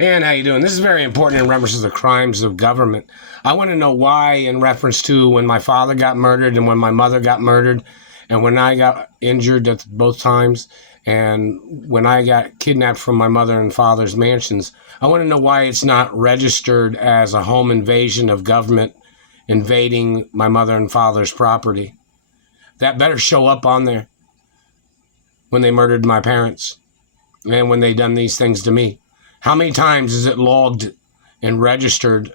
And how you doing? This is very important in reference to the crimes of government. I want to know why, in reference to when my father got murdered and when my mother got murdered, and when I got injured at both times, and when I got kidnapped from my mother and father's mansions. I want to know why it's not registered as a home invasion of government invading my mother and father's property. That better show up on there when they murdered my parents and when they done these things to me. How many times is it logged and registered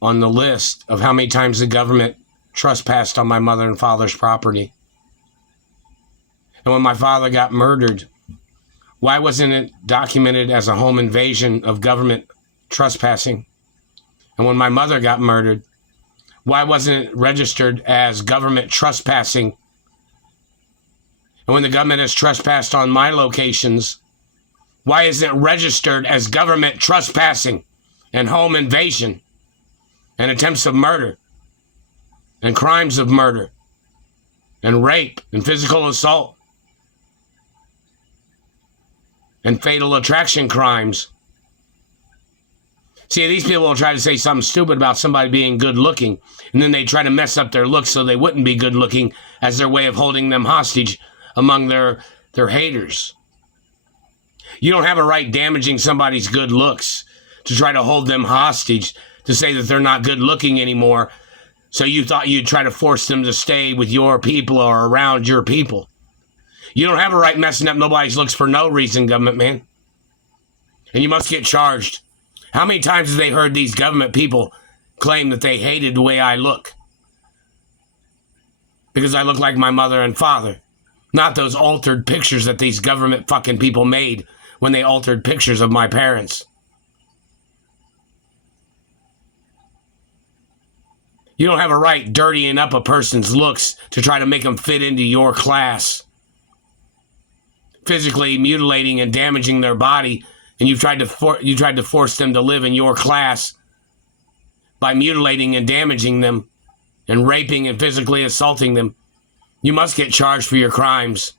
on the list of how many times the government trespassed on my mother and father's property? And when my father got murdered, why wasn't it documented as a home invasion of government trespassing? And when my mother got murdered, why wasn't it registered as government trespassing? And when the government has trespassed on my locations, why isn't it registered as government trespassing and home invasion and attempts of murder and crimes of murder and rape and physical assault and fatal attraction crimes? See, these people will try to say something stupid about somebody being good looking, and then they try to mess up their looks so they wouldn't be good looking as their way of holding them hostage among their haters. You don't have a right damaging somebody's good looks to try to hold them hostage, to say that they're not good looking anymore. So you thought you'd try to force them to stay with your people or around your people. You don't have a right messing up nobody's looks for no reason, government man. And you must get charged. How many times have they heard these government people claim that they hated the way I look? Because I look like my mother and father. Not those altered pictures that these government fucking people made when they altered pictures of my parents. You don't have a right dirtying up a person's looks to try to make them fit into your class. Physically mutilating and damaging their body, and you tried to force them to live in your class by mutilating and damaging them and raping and physically assaulting them. You must get charged for your crimes.